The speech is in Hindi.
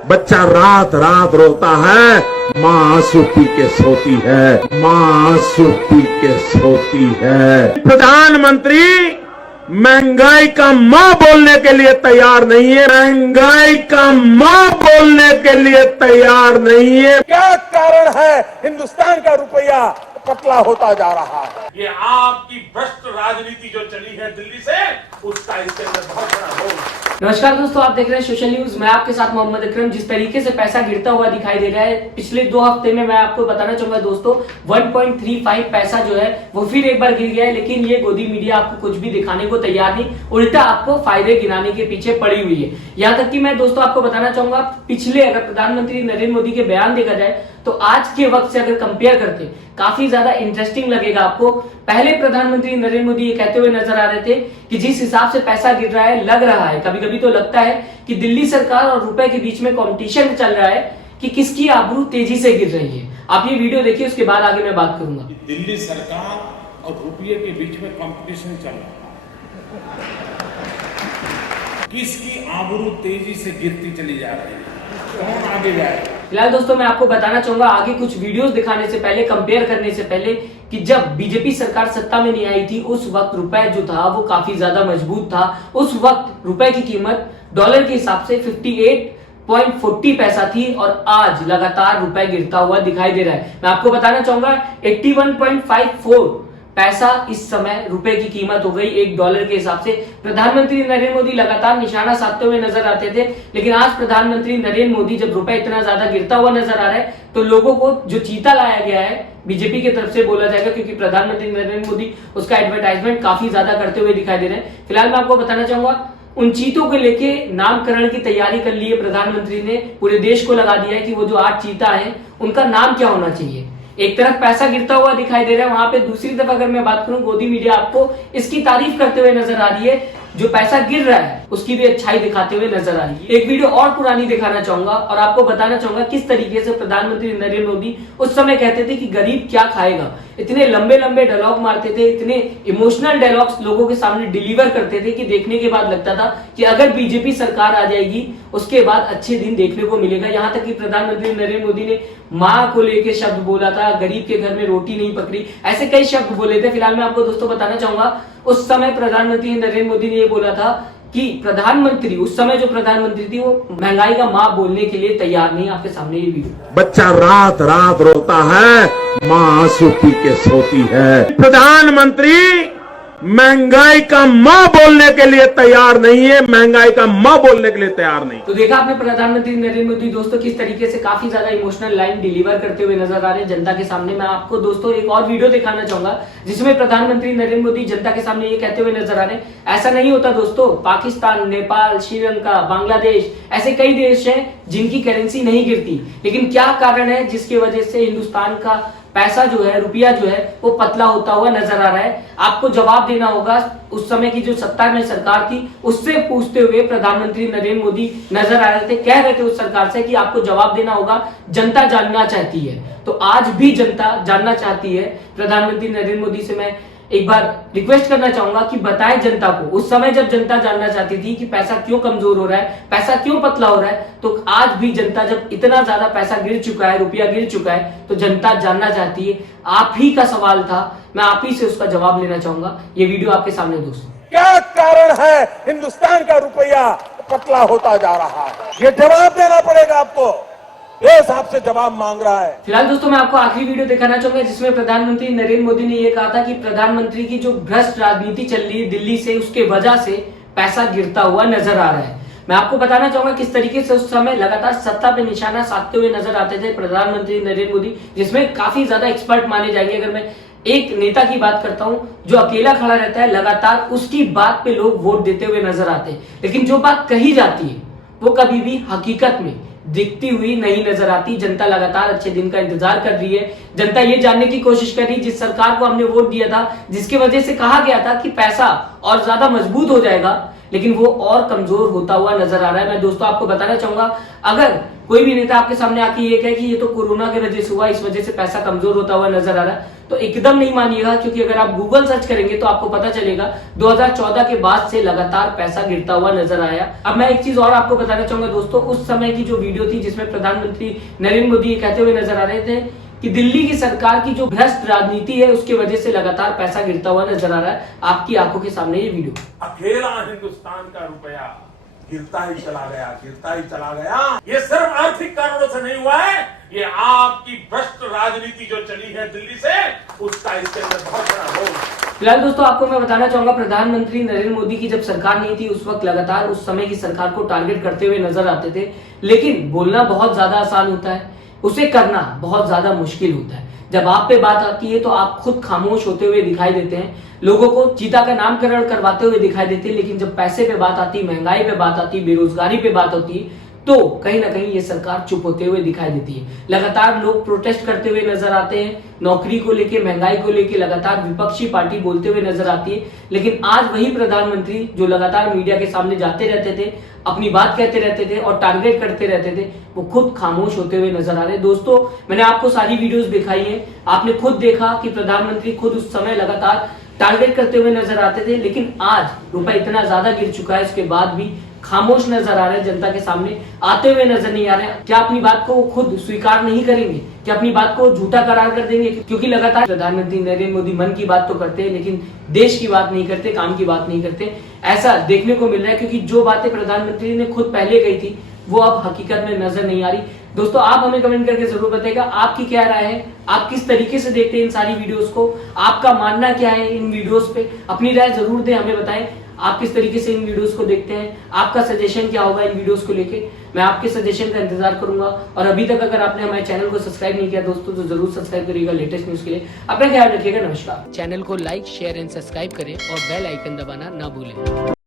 बच्चा रात रात रोता है, माँ आंसू पी के सोती है, माँ आंसू पी के सोती है। प्रधानमंत्री महंगाई का माँ बोलने के लिए तैयार नहीं है, महंगाई का माँ बोलने के लिए तैयार नहीं है। क्या कारण है हिंदुस्तान का रुपया पतला होता जा रहा है? ये आपकी भ्रष्ट राजनीति जो चली है दिल्ली से, उसका इसके अंदर बहुत बड़ा रोल है। नमस्कार दोस्तों, आप देख रहे हैं सोशल न्यूज। मैं आपके साथ मोहम्मद अकरम। जिस तरीके से पैसा गिरता हुआ दिखाई दे रहा है पिछले 2 हफ्ते में, मैं आपको बताना चाहूंगा दोस्तों 1.35 पैसा जो है वो फिर एक बार गिर गया है। लेकिन ये गोदी मीडिया आपको कुछ भी दिखाने को तैयार नहीं, उल्टा आपको फायदे गिनाने के पीछे पड़ी हुई है। यहाँ तक कि मैं दोस्तों आपको बताना चाहूंगा, पिछले अगर प्रधानमंत्री नरेंद्र मोदी के बयान देखा जाए तो आज के वक्त से अगर कंपेयर करते काफी ज्यादा इंटरेस्टिंग लगेगा आपको। पहले प्रधानमंत्री नरेंद्र मोदी ये कहते हुए नजर आ रहे थे कि जिस हिसाब से पैसा गिर रहा है, लग रहा है, कभी कभी तो लगता है कि दिल्ली सरकार और रुपए के बीच में कंपटीशन चल रहा है कि किसकी आबरू तेजी से गिर रही है। आप ये वीडियो देखिए, उसके बाद आगे मैं बात करूंगा। दिल्ली सरकार और रुपये के बीच में कंपटीशन चल रहा है, किसकी आबरू तेजी से गिरती चली जा रही है, कौन आगे जाएगा। फिलहाल दोस्तों मैं आपको बताना चाहूंगा आगे कुछ वीडियोस दिखाने से पहले, कंपेयर करने से पहले, कि जब बीजेपी सरकार सत्ता में नहीं आई थी उस वक्त रुपए जो था वो काफी ज्यादा मजबूत था। उस वक्त रुपए की कीमत डॉलर के हिसाब से 58.40 पैसा थी और आज लगातार रुपए गिरता हुआ दिखाई दे रहा है। मैं आपको बताना चाहूंगा 81.54 पैसा इस समय रुपए की कीमत हो गई एक डॉलर के हिसाब से। प्रधानमंत्री नरेंद्र मोदी लगातार निशाना साधते हुए नजर आते थे, लेकिन आज प्रधानमंत्री नरेंद्र मोदी जब रुपए इतना ज्यादा गिरता हुआ नजर आ रहा है तो लोगों को जो चीता लाया गया है बीजेपी की तरफ से बोला जाएगा, क्योंकि प्रधानमंत्री नरेंद्र मोदी उसका एडवर्टाइजमेंट काफी ज्यादा करते हुए दिखाई दे रहे हैं। फिलहाल मैं आपको बताना चाहूंगा उन चीतों को लेके नामकरण की तैयारी कर ली है प्रधानमंत्री ने। पूरे देश को लगा दिया है कि वो जो 8 चीता है उनका नाम क्या होना चाहिए। एक तरफ पैसा गिरता हुआ दिखाई दे रहा है, वहां पे दूसरी तरफ अगर मैं बात करूं गोदी मीडिया आपको इसकी तारीफ करते हुए नजर आ रही है। जो पैसा गिर रहा है उसकी भी अच्छाई दिखाते हुए नजर आ रही है। एक वीडियो और पुरानी दिखाना चाहूंगा और आपको बताना चाहूंगा किस तरीके से प्रधानमंत्री नरेंद्र मोदी उस समय कहते थे कि गरीब क्या खाएगा। इतने लंबे लंबे डायलॉग मारते थे, इतने इमोशनल डायलॉग्स लोगों के सामने डिलीवर करते थे कि देखने के बाद लगता था कि अगर बीजेपी सरकार आ जाएगी उसके बाद अच्छे दिन देखने को मिलेगा। यहाँ तक कि प्रधानमंत्री नरेंद्र मोदी ने माँ को लेकर शब्द बोला था, गरीब के घर में रोटी नहीं पकड़ी, ऐसे कई शब्द बोले थे। फिलहाल मैं आपको दोस्तों बताना चाहूंगा उस समय प्रधानमंत्री नरेंद्र मोदी ने ये बोला था कि प्रधानमंत्री, उस समय जो प्रधानमंत्री थी वो महंगाई का माँ बोलने के लिए तैयार नहीं। आपके सामने ये वीडियो। बच्चा रात रात रोता है, माँ आंसू पी के सोती है। प्रधानमंत्री महंगाई का माँ बोलने के लिए तैयार नहीं है, महंगाई का माँ बोलने के लिए तैयार नहीं। तो देखा आपने प्रधानमंत्री नरेंद्र मोदी दोस्तों किस तरीके से काफी ज्यादा इमोशनल लाइन डिलीवर करते हुए नजर आ रहे हैं जनता के सामने। मैं आपको दोस्तों एक और वीडियो दिखाना चाहूंगा जिसमें प्रधानमंत्री नरेंद्र मोदी जनता के सामने ये कहते हुए नजर आ रहे हैं, ऐसा नहीं होता दोस्तों, पाकिस्तान, नेपाल, श्रीलंका, बांग्लादेश, ऐसे कई देश हैं जिनकी करेंसी नहीं गिरती, लेकिन क्या कारण है जिसकी वजह से हिंदुस्तान का पैसा जो है, रुपया जो है वो पतला होता हुआ नजर आ रहा है। आपको जवाब देना होगा। उस समय की जो सत्ता में सरकार थी उससे पूछते हुए प्रधानमंत्री नरेंद्र मोदी नजर आ रहे थे, कह रहे थे उस सरकार से कि आपको जवाब देना होगा, जनता जानना चाहती है। तो आज भी जनता जानना चाहती है। प्रधानमंत्री नरेंद्र मोदी से मैं एक बार रिक्वेस्ट करना चाहूंगा कि बताएं जनता को, उस समय जब जनता जानना चाहती थी कि पैसा क्यों कमजोर हो रहा है, पैसा क्यों पतला हो रहा है, तो आज भी जनता जब इतना ज्यादा पैसा गिर चुका है, रुपया गिर चुका है, तो जनता जानना चाहती है। आप ही का सवाल था, मैं आप ही से उसका जवाब लेना चाहूंगा। ये वीडियो आपके सामने दोस्तों। क्या कारण है हिंदुस्तान का रुपया पतला होता जा रहा है? ये जवाब देना पड़ेगा आपको। देश आपसे जवाब मांग रहा है। फिलहाल दोस्तों मैं आपको आखिरी वीडियो दिखाना चाहूंगा जिसमें प्रधानमंत्री नरेंद्र मोदी ने यह कहा था कि प्रधानमंत्री की जो भ्रष्ट राजनीति चल रही है दिल्ली से, उसके वजह से पैसा गिरता हुआ नजर आ रहा है। मैं आपको बताना चाहूंगा किस तरीके से उस समय लगातार सत्ता पे निशाना साधते हुए नजर आते थे प्रधानमंत्री नरेंद्र मोदी, जिसमें काफी ज्यादा एक्सपर्ट माने जाएंगे। अगर मैं एक नेता की बात करता हूं जो अकेला खड़ा रहता है, लगातार उसकी बात पे लोग वोट देते हुए नजर आते हैं, लेकिन जो बात कही जाती है वो कभी भी हकीकत में दिखती हुई नहीं नजर आती। जनता लगातार अच्छे दिन का इंतजार कर रही है। जनता ये जानने की कोशिश कर रही है, जिस सरकार को हमने वोट दिया था, जिसकी वजह से कहा गया था कि पैसा और ज्यादा मजबूत हो जाएगा, लेकिन वो और कमजोर होता हुआ नजर आ रहा है। मैं दोस्तों आपको बताना चाहूंगा, अगर कोई भी नेता आपके सामने आके ये कहे कि ये तो कोरोना की वजह से हुआ, इस वजह से पैसा कमजोर होता हुआ नजर आ रहा है, तो एकदम नहीं मानिएगा, क्योंकि अगर आप गूगल सर्च करेंगे तो आपको पता चलेगा 2014 के बाद से लगातार पैसा गिरता हुआ नजर आया। अब मैं एक चीज और आपको बताना चाहूंगा दोस्तों, उस समय की जो वीडियो थी जिसमें प्रधानमंत्री नरेंद्र मोदी ये कहते हुए नजर आ रहे थे कि दिल्ली की सरकार की जो भ्रष्ट राजनीति है उसकी वजह से लगातार पैसा गिरता हुआ नजर आ रहा है। आपकी आंखों के सामने ये वीडियो। अकेला हिंदुस्तान का रुपया गिरता ही चला गया, गिरता ही चला गया। ये सिर्फ आर्थिक कारणों से नहीं हुआ है, ये आपकी भ्रष्ट राजनीति जो चली है दिल्ली से, उसका इसके अंदर बहुत बड़ा रोल। फिलहाल दोस्तों आपको मैं बताना चाहूंगा, प्रधानमंत्री नरेंद्र मोदी की जब सरकार नहीं थी उस वक्त लगातार उस समय की सरकार को टारगेट करते हुए नजर आते थे, लेकिन बोलना बहुत ज्यादा आसान होता है, उसे करना बहुत ज्यादा मुश्किल होता है। जब आप पे बात आती है तो आप खुद खामोश होते हुए दिखाई देते हैं, लोगों को चीता का नामकरण करवाते हुए दिखाई देते हैं, लेकिन जब पैसे पे बात आती, महंगाई पे बात आती, बेरोजगारी पे बात होती है, तो कहीं ना कहीं ये सरकार चुप होते हुए दिखाई देती है। लगातार लोग प्रोटेस्ट करते हुए नजर आते हैं, नौकरी को लेके, महंगाई को लेके लगातार विपक्षी पार्टी बोलते हुए नजर आती है, लेकिन आज वही प्रधानमंत्री जो लगातार मीडिया के सामने जाते रहते थे, अपनी बात कहते रहते थे और टारगेट करते रहते थे, वो खुद खामोश होते हुए नजर आ रहे। दोस्तों मैंने आपको सारी वीडियोस दिखाई है, आपने खुद देखा कि प्रधानमंत्री खुद उस समय लगातार टारगेट करते हुए नजर आते थे, लेकिन आज रुपए इतना ज्यादा गिर चुका है, उसके बाद भी खामोश नजर आ रहे हैं, जनता के सामने आते हुए नजर नहीं आ रहे हैं। क्या अपनी बात को खुद स्वीकार नहीं करेंगे? क्या अपनी बात को झूठा करार कर देंगे? क्योंकि लगातार प्रधानमंत्री नरेंद्र मोदी मन की बात तो करते हैं, लेकिन देश की बात नहीं करते, काम की बात नहीं करते, ऐसा देखने को मिल रहा है। क्योंकि जो बातें प्रधानमंत्री ने खुद पहले कही थी वो अब हकीकत में नजर नहीं आ रही। दोस्तों आप हमें कमेंट करके जरूर बताइएगा आपकी क्या राय है, आप किस तरीके से देखते हैं इन सारी वीडियोस को, आपका मानना क्या है इन वीडियोस पे, अपनी राय जरूर दें, हमें बताएं आप किस तरीके से इन वीडियोस को देखते हैं, आपका सजेशन क्या होगा इन वीडियोस को लेके। मैं आपके सजेशन का इंतजार करूंगा। और अभी तक अगर आपने हमारे चैनल को सब्सक्राइब नहीं किया दोस्तों तो जरूर सब्सक्राइब करिएगा लेटेस्ट न्यूज के लिए। अपना ख्याल रखिएगा। नमस्कार। चैनल को लाइक, शेयर एंड सब्सक्राइब करें और बेल आइकन दबाना ना भूलें।